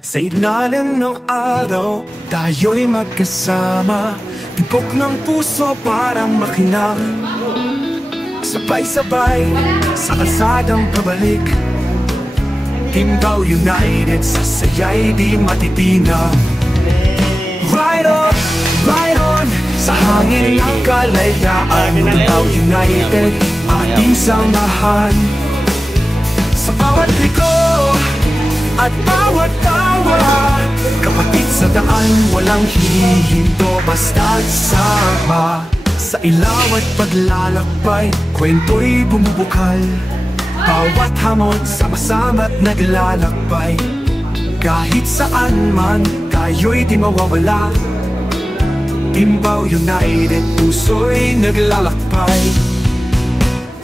Sa ilalim ng araw, tayo'y magkasama. Tibok ng puso parang makinang, sabay-sabay sa kalsadang pabalik. Timbao United, sa saya'y di matitina. Ride on, sa hangin ng kalayaan. Timbao United, ating samahan. Sa bawat liko at bawat tawa, kapatid sa daan, walang hihinto, basta't sama. Sa ilaw at paglalakbay, kwento'y bumubukal. Bawat hamon, sama-sama't naglalakbay. Kahit saan man, tayo'y di mawawala. Timbao United, puso'y naglalakbay.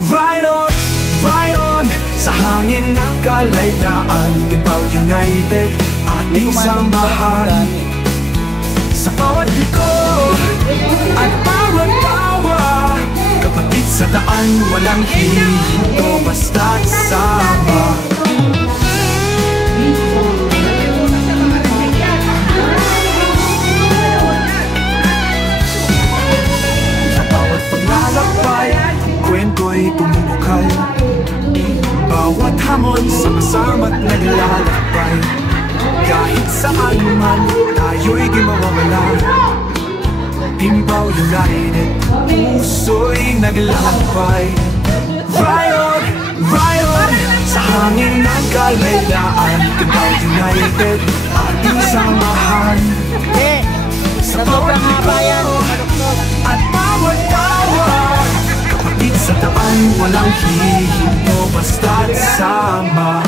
Ride on, sa hangin ng kalayaan. Timbao United, ating samahan. Sa bawat liko at bawat tawa, kapatid sa daan, walang hihinto, basta't sama. Sa bawat paglalakbay, kwento'y bumubukal. Bawat hamon, sama-sama't naglalakbay. Kahit saan man, tayo'y di mawawala. Timbao United, puso'y naglalakbay. Ride on, sa hangin ng kalayaan. Timbao United, ating samahan. Sa bawat liko at bawat tawa, kapatid sa daan, walang hihinto, basta't sama.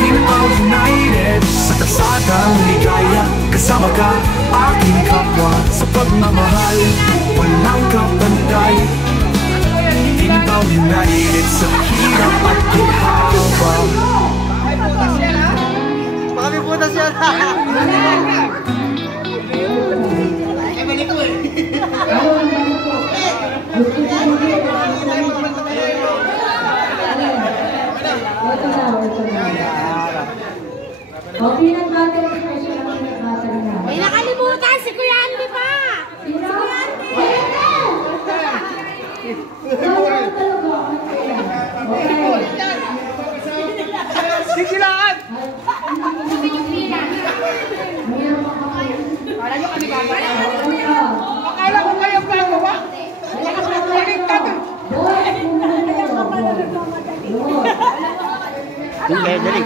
Timbao United, sa kalsadang ligaya. Kasama ka, aking kapwa, sa pagmamahal, walang kapantay. Timbao United, sa hirap at ginhawa. Baka may butas yan. Ay, balik ko eh. May nakalimutan si Kuya Andy pa! Si Kuya Andy! Sigilaan! Akala ko kayo gagawa? Dali.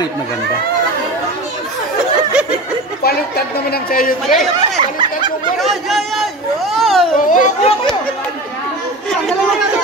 Bakit maganda? Baliktad naman ang sa'yo, Dre. Baliktad mo mo. Oo, ako. Ang dalawa na